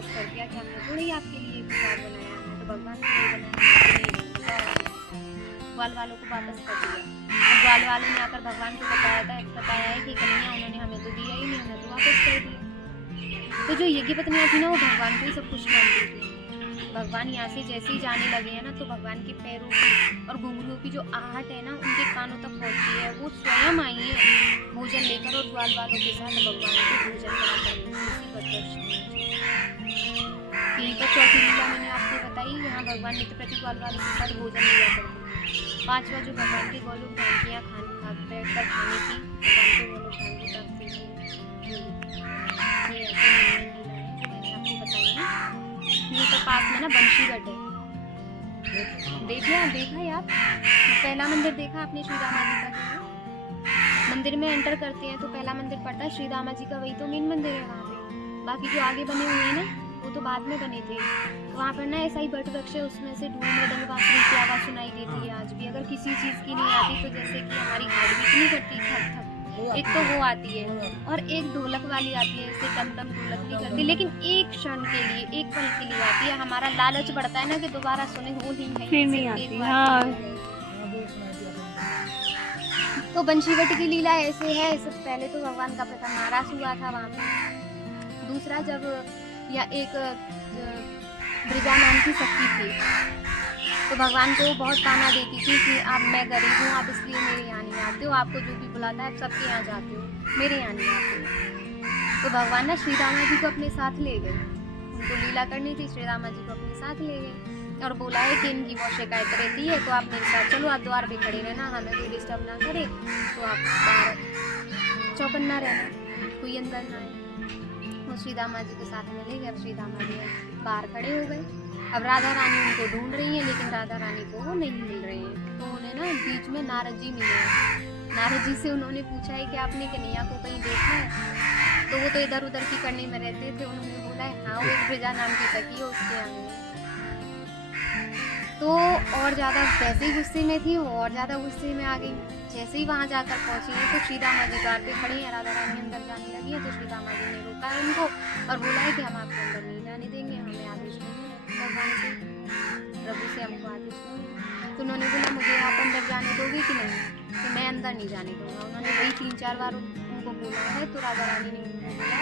वापस कर दिया कि हमने थोड़ी ही आपके लिए प्रसाद बनाया, हमने तो भगवान के लिए बनाया, ग्वाल वालों को वापस कर दिया। और ग्वाल वालों ने आकर भगवान को बताया है कि कन्हैया उन्होंने हमें तो दिया ही नहीं, उन्हें तो वापस कर दिया। तो जो यज्ञ पत्नियाँ थी ना, वो भगवान को ही सब कुछ मानती थी। भगवान यहाँ से जैसे ही जाने लगे हैं ना, तो भगवान के पैरों की और घुंघरूओं की जो आहट है ना, उनके कानों तक पहुँची है। वो स्वयं आई है भोजन लेकर और ग्वाल वालों के साथ भगवान को भोजन कराकर उसी पर दर्शन। यहीं पर चौथी लीला मैंने आपको बताई, यहाँ भगवान नित्य प्रति ग्वाल वालों के साथ भोजन लिया करते। पांचवा जो भगवान के गोलोक धाम किया बैठ कर खाने की, भगवान के गोलोक धाम की प्राप्ति ये ऐसी लीला है जो मैंने आपको बताई ना। ये तो पास में ना बंशीगढ़ है, देखा आप पहला मंदिर देखा आपने श्री रामा जी का? मंदिर में एंटर करते हैं तो पहला मंदिर पड़ता है श्री रामा जी का, वही तो मेन मंदिर है वहाँ पे। बाकी जो आगे बने हुए हैं ना, वो तो बाद में बने थे। वहाँ पर ना ऐसा ही बट वृक्ष है, उसमें से ढूंढ मृदंग बांसुरी की आवाज़ सुनाई देती है आज भी। अगर किसी चीज़ की नहीं आती, तो जैसे कि हमारी हार्ट बीट नहीं करती थक थक, एक तो वो आती है, और एक ढोलक वाली आती है, इससे डम डम ढोलक नहीं करती, लेकिन एक क्षण के लिए, एक पल के लिए आती है। हमारा लालच बढ़ता है ना कि दोबारा सुने, वो नहीं आती। हाँ। तो बंशीवट की लीला ऐसे है। इससे पहले तो भगवान का प्रथम नाराज हुआ था वहाँ पे। दूसरा, जब या एक ब्रिजा नाम की शक्ति थी, तो भगवान को बहुत ताना देती थी कि आप, मैं गरीब हूँ, आप इसलिए मेरे यहाँ नहीं आते हो, आपको जो भी बुलाता है आप सबके यहाँ जाते हो, मेरे यहाँ नहीं आते हो। तो भगवान ना श्री रामा जी को अपने साथ ले गए, उनको लीला करनी थी, श्री रामा जी को अपने साथ ले गए और बोला है कि इनकी बहुत शिकायत रहती है, तो आप मेरे साथ चलो, आप द्वार पे खड़े रहना, हमें कोई डिस्टर्ब ना करे, तो आप बाहर चौकन्ना रहना, कोई अंदर ना आए। वो श्री रामा जी के साथ में ले गए। अब श्री रामा जी बाहर खड़े हो गए। अब राधा रानी उनको ढूंढ रही है, लेकिन राधा रानी को वो नहीं मिल रही है। तो उन्हें ना बीच में नारद जी मिले हैं। नारद जी से उन्होंने पूछा है कि आपने कन्हैया को कहीं देखा है? तो वो तो इधर उधर की करने में रहते थे। उन्होंने बोला है हाँ, वो एक ब्रिजा नाम की सखी है, उसके यहाँ है। तो और ज़्यादा वैसे ही गुस्से में थी वो, और ज़्यादा गुस्से में आ गई। जैसे ही वहाँ जाकर पहुँची है, तो श्री रामा जी द्वार पे खड़ी हैं, राधा रानी अंदर जाने लगी है। तो श्री रामा जी ने रोका है उनको और बोला है कि हम आपको अंदर नहीं जाने देंगे, हमें आदेश नहीं है भगवान से, प्रभु से हमको आदेश नहीं है। तो उन्होंने बोला मुझे आप अंदर जाने दोगे कि नहीं? तो मैं अंदर नहीं जाने दूँगा। उन्होंने वही 3-4 बार उनको बोला है। तो राधा रानी ने उनको बोला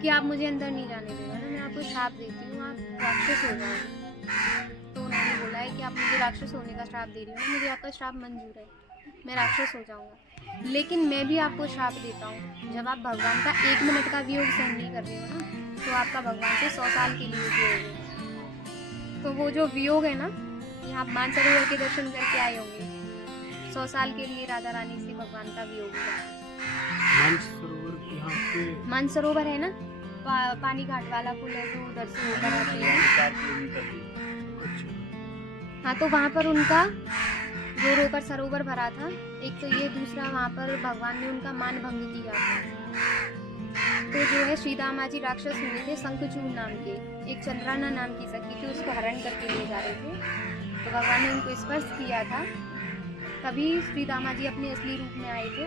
कि आप मुझे अंदर नहीं जाने देगा ना, मैं आपको श्राप देती हूँ, आप राक्षस हो जाओगे। तो उन्होंने बोला है कि आप मुझे राक्षस होने का श्राप दे रही हो ना, मुझे आपका श्राप मंजूर है, मैं राक्षस हो जाऊँगा, लेकिन मैं भी आपको श्राप देता हूँ, जब आप भगवान का 1 मिनट का वियोग सहन नहीं कर रहे हो ना, तो आपका भगवान से 100 साल के लिए वियोग है। तो वो जो वियोग है ना, यहाँ आप मानसरोवर के दर्शन करके आए होंगे, 100 साल के लिए राधा रानी से भगवान का वियोग हुआ। मानसरोवर है ना, पानी घाट वाला पुल है जो उधर से होकर आते हैं। हाँ, तो वहाँ पर उनका रो रो कर सरोवर भरा था। एक तो ये, दूसरा वहाँ पर भगवान ने उनका मान भंग किया था। तो जो है श्री रामा जी राक्षस हुए थे, शंखचूड़ नाम के, एक चंद्राना नाम की सखी थी, उसको हरण करके ले जा रहे थे। तो भगवान ने उनको स्पर्श किया था, तभी श्री रामा जी अपने असली रूप में आए थे।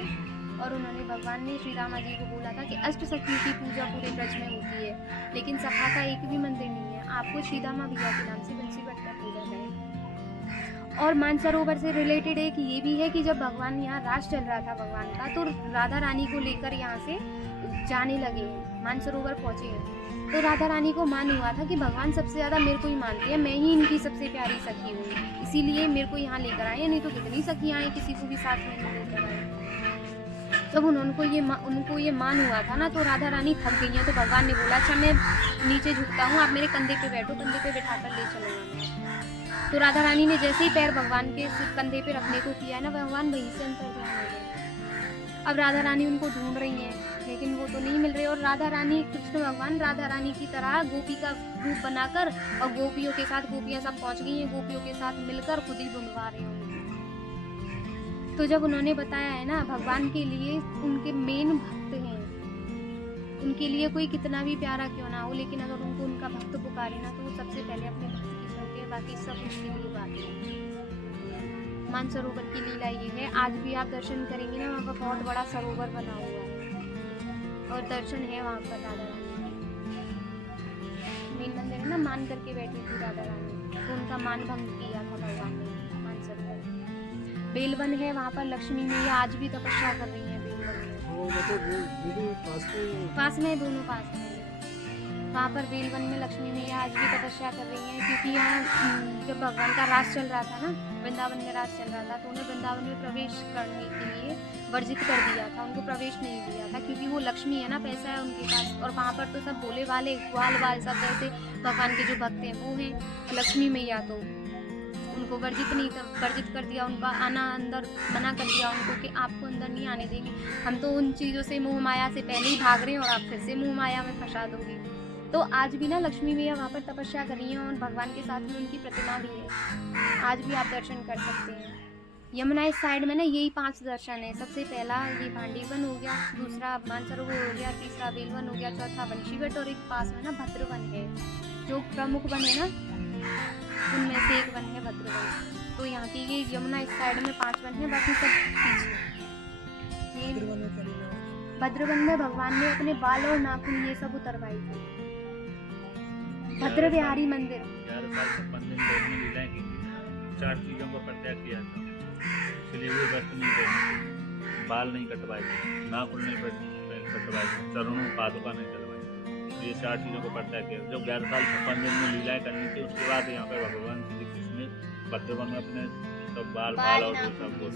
और उन्होंने, भगवान ने श्री रामा जी को बोला था कि अष्ट सखी की पूजा पूरे ब्रज में होती है, लेकिन सखा का एक भी मंदिर नहीं है, आपको श्री रामा भैया के नाम से बंशीवट का पूजा करें। और मानसरोवर से रिलेटेड एक ये भी है कि जब भगवान यहाँ रास चल रहा था भगवान का, तो राधा रानी को लेकर यहाँ से जाने लगे हैं, मानसरोवर पहुँचे हैं। तो राधा रानी को मान हुआ था कि भगवान सबसे ज़्यादा मेरे को ही मानते हैं, मैं ही इनकी सबसे प्यारी सखी हूँ, इसीलिए मेरे को यहाँ लेकर आए, नहीं तो कितनी सखियाँ हैं, किसी को भी साथ में नहीं लेकर आए। जब उनको ये मान हुआ था ना, तो राधा रानी थक गई हैं। तो भगवान ने बोला अच्छा मैं नीचे झुकता हूँ, आप मेरे कंधे पे बैठो, कंधे पे बैठाकर ले चलो। तो राधा रानी ने जैसे ही पैर भगवान के कंधे पे रखने को किया ना, भगवान वहीं से अंतर ध्यान हो गए। अब राधा रानी उनको ढूंढ रही हैं, लेकिन वो तो नहीं मिल रहे। और राधा रानी, कृष्ण भगवान राधा रानी की तरह गोपी का रूप बनाकर और गोपियों के साथ, गोपियाँ सब पहुँच गई हैं, गोपियों के साथ मिलकर खुद ही ढूंढवा रहे हैं। तो जब उन्होंने बताया है ना, भगवान के लिए उनके मेन भक्त हैं, उनके लिए कोई कितना भी प्यारा क्यों ना हो, लेकिन अगर उनको उनका भक्त पुकारे ना, तो वो सबसे पहले अपने भक्त की सुनते हैं, बाकी सब उसके लिए बात है। मानसरोवर की लीला ये है। आज भी आप दर्शन करेंगे ना, वहाँ पर बहुत बड़ा सरोवर बना हुआ है और दर्शन है वहाँ पर राधा रानी। मंदिर है ना, मान करके बैठी थी राधा रानी, तो उनका मान भंग किया था भगवान ने मानसरोवर। बेलवन है, वहाँ पर लक्ष्मी मैया आज भी तपस्या कर रही है बेलवन में। पास में, दोनों पास में। वहाँ पर बेलवन में लक्ष्मी मैया आज भी तपस्या कर रही हैं, क्योंकि यहाँ जब भगवान का राज चल रहा था ना, वृंदावन में राज चल रहा था, तो उन्हें वृंदावन में प्रवेश करने के लिए वर्जित कर दिया था, उनको प्रवेश नहीं दिया था, क्योंकि वो लक्ष्मी है ना, पैसा है उनके पास, और वहाँ पर तो सब भोले वाले ग्वाल वाल सब ऐसे भगवान के जो भक्त हैं वो हैं। लक्ष्मी मैया तो उनको वर्जित कर दिया, उनका आना अंदर मना कर दिया उनको कि आपको अंदर नहीं आने देंगे, हम तो उन चीज़ों से मोह माया से पहले ही भाग रहे हैं और आप फिर से मोह माया में फंसा दोगे। तो आज भी ना लक्ष्मी मैया वहाँ पर तपस्या कर रही हैं, और भगवान के साथ में उनकी प्रतिमा भी है, आज भी आप दर्शन कर सकते हैं। यमुना इस साइड में ना यही 5 दर्शन है। सबसे पहला ये भांडीवन हो गया, दूसरा मानसरोवर हो गया, तीसरा बेलवन हो गया, चौथा वंशीवट, और एक पास में ना भद्रवन है, जो प्रमुख वन है ना उनमें से एक वन है भद्रवन। तो यहाँ की ये यमुना इस साइड में 5 वन है, बाकी सब पीछे। भद्रवन में भगवान ने अपने बाल और नाखून ये सब उतरवाई थी। भद्र बिहारी मंदिर 4 चीजों को परित्याग किया था, इसलिए वो व्रत नहीं करने, बाल नहीं कटवाए थे, नाखून नहीं कटवाए थे, चरणों पादुका नहीं चलवाई, तो ये 4 चीजों को परित्याग किया। जब 11 साल 56 दिन में लीलाएं करनी थी, उसके बाद यहाँ पर भगवान श्री कृष्ण ने भद्रवन में अपने सब बाल और सब बोल।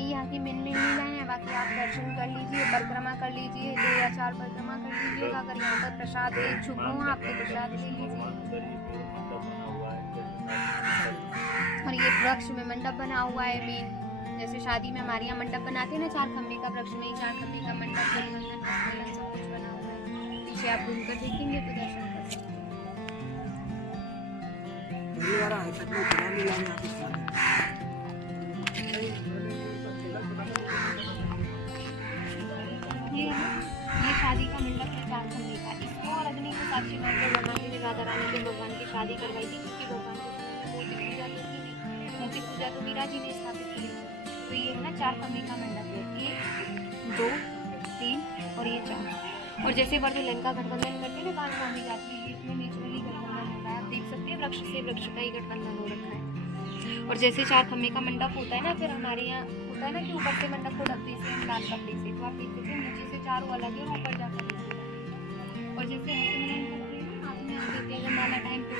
यहाँ की मेन लीलाएं हैं, बाकी आप दर्शन कर लीजिए, परिक्रमा कर लीजिए, 2 या 4 परिक्रमा कर लीजिएगा। अगर यहाँ पर प्रसाद के इच्छुक हो आप तो प्रसाद ले लीजिए। और ये वृक्ष में मंडप बना हुआ है मेन, जैसे शादी में हमारे यहाँ मंडप बनाते हैं ना, 4 खम्भे का वृक्ष में ही 4 खम्भे का मंडप सब कुछ बना हुआ है। पीछे आप घूम कर देखेंगे तो दर्शन कर सकते हैं। ये शादी का मंडप है 4 खम्भे का। इसको और अग्नि को साक्षी मानकर भगवान ने राधा रानी के भगवान की शादी करवाई थी, क्योंकि भगवान को भौतिक पूजा तो की नहीं, भौतिक पूजा तो मीरा जी ने स्थापित की। तो ये है ना 4 खम्भे का मंडप है, 1 2 3 और ये 4। और जैसे वर्धुलन का गठबंधन करते हैं ना, 5 मानी जाती है, इसमें नेचुरली गठबंधन होता है। आप देख सकते हैं वृक्ष से वृक्ष का ही गठबंधन हो रखा है। और जैसे 4 खम्भे का मंडप होता है ना, फिर हमारे यहाँ होता है ना कि ऊपर से मंडप को ढकते से लाल कपड़े से, तो आप देख सकते हैं नीचे से 4 अलग है और ऊपर जाकर। और जैसे हाथ में करते हैं ना, हाथ में आ देते हैं माला टाइम पे,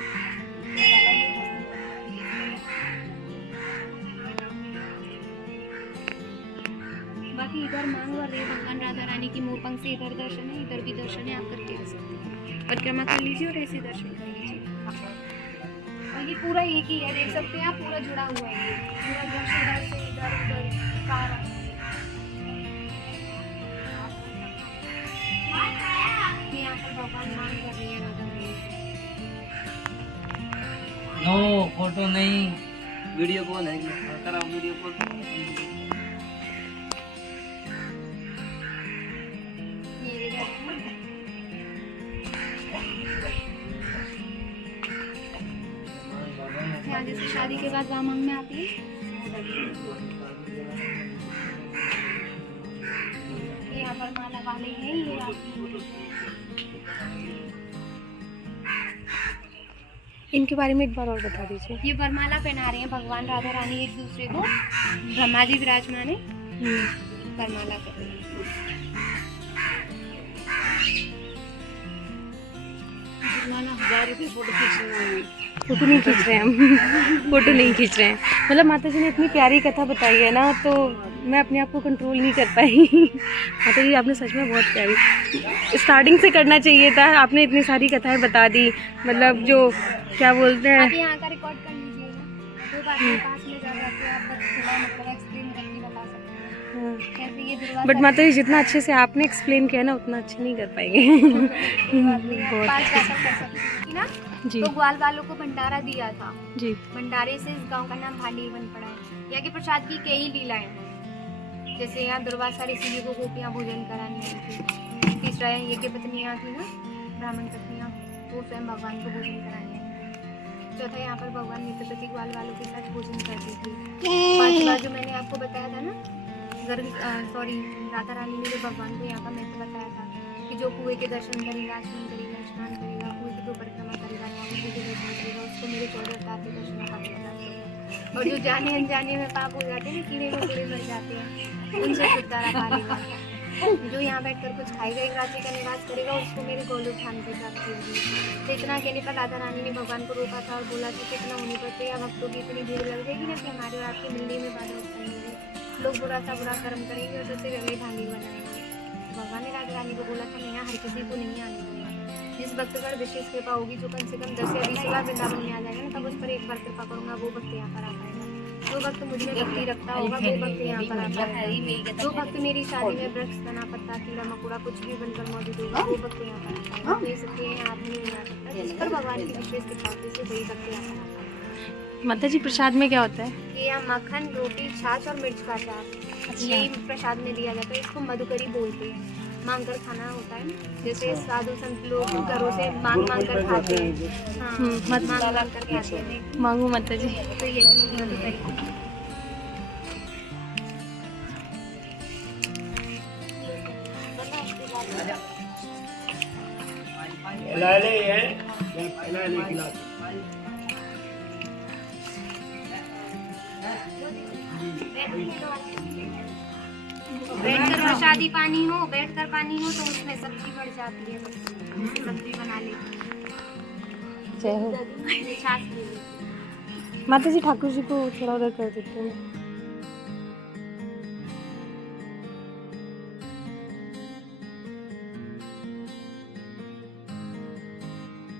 बाकी इधर मांग और रे भगवान राधा रानी की मोरपंख से इधर दर्शन है, इधर भी दर्शन है, आप करके आ सकते हैं। परिक्रमा कर लीजिए और ऐसे दर्शन कर लीजिए। और ये पूरा एक ही है, देख सकते हैं आप, पूरा जुड़ा हुआ है, ये पूरा दर्शन इधर से इधर उधर सारा। यहाँ पर भगवान मांग कर रही है राधा रानी। नो फोटो नहीं, वीडियो कॉल है, कराओ वीडियो कॉल। यहाँ जैसे शादी के बाद रामांग में आती है, यहाँ पर माला वाले हैं, ये इनके बारे में एक बार और बता दीजिए। ये वरमाला पहना रहे हैं भगवान राधा रानी एक दूसरे को, ब्रह्मा जी विराजमान है, वरमाला कर रहे हैं। फोटो नहीं खींच रहे हैं हम, फोटो नहीं खींच रहे हैं। मतलब माता जी ने इतनी प्यारी कथा बताई है ना, तो मैं अपने आप को कंट्रोल नहीं कर पाई। माता जी आपने सच में बहुत प्यारी, स्टार्टिंग से करना चाहिए था, आपने इतनी सारी कथाएं बता दी। मतलब जो क्या बोलते हैं, आप यहाँ का रिकॉर्ड कर लीजिएगा, 2 बार पास में जा जाके आप थोड़ा मतलब एक्सप्लेन करके बता सकते हैं कैसे ये दुर्गा। बट माता जी जितना अच्छे से आपने एक्सप्लेन किया ना, उतना अच्छे नहीं कर पाएंगे। ना जी। तो ग्वाल वालों को भंडारा दिया था जी। भंडारे से इस गांव का नाम भांडीवन पड़ा है। यहाँ के प्रसाद की कई लीलाएं हैं, जैसे यहाँ दुर्वासा ऋषि जी को गोपियाँ भोजन करानी आई थी। तीसरा ये के पत्नियाँ थी ना, ब्राह्मण पत्नियाँ, वो स्वयं भगवान को भोजन करानी आई थी। चौथा यहाँ पर भगवान नित्यपति ग्वाल वालों के साथ भोजन करती थी। 5वां जो मैंने आपको बताया था ना, राधा रानी ने जो भगवान को यहाँ का महत्व बताया था कि जो कुएं के दर्शन करेगा, स्नान करेगा, कुएं की जो परिक्रमा करेगा, कुएं के दर्शन करेगा, उसको मेरे 14 अवतार के दर्शन का प्राप्त होगा। और जो जाने अनजाने में पाप हो जाते हैं ना, कीड़े मकोड़े मर जाते हैं, उनसे छुटकारा पा लेगा। जो यहाँ बैठकर कुछ खाएगा, एक रात्रि का निवास करेगा, उसको मेरे गोलोत्थान की प्राप्ति होगी। तो इतना कहने पर राधा रानी ने भगवान को रोका था और बोला था कि इतना होने पर तो या भक्तों की इतनी भीड़ लग जाएगी ना कि हमारे और आपके मिलने में बाधा उत्पन्न होगी, लोग बुरा सा बुरा कर्म करेंगे और उससे गले ढांडी बनाएंगे। भगवान ने राधा रानी को बोला था मैं यहाँ हर किसी को नहीं आने दूंगा। जिस भक्त पर विशेष कृपा होगी, जो कम से कम 10 या 20 बार वृंदावन में आ जाएगा ना, तब उस पर एक बार कृपा करूँगा, वो भक्त यहाँ पर आ पाएगा। जो भक्त मुझ में भक्ति रखता होगा, वो भक्त यहाँ पर आ पाएगा। जो भक्त मेरी शादी में वृक्ष, तना, पत्ता, कीड़ा मकोड़ा कुछ भी बनकर मौजूद होगा, वो भक्त यहाँ पर आ पाएगा। देख सकते हैं, आप नहीं आ सकता। जिस पर भगवान की विशेष कृपा होती है, वही भक्त यहाँ पर आता है। माता जी प्रसाद में क्या होता है? ये यहाँ मक्खन, रोटी, छाछ और मिर्च का अचार, यही प्रसाद में दिया जाता है। इसको मधुकरी बोलते हैं। मांग कर खाना होता है, जैसे साधु संत लोग घरों से मांग कर खाते हैं। हाँ, मांग कर खाते हैं। मांगू माता जी। तो ये मधुकरी। बैठकर प्रसादी पानी हो, बैठकर पानी हो तो उसमें सब्जी बढ़ जाती है, सब्जी बना लेती जय हो है। छाछ ले लेती है। माता जी, ठाकुर जी को थोड़ा उधर कर देते हैं।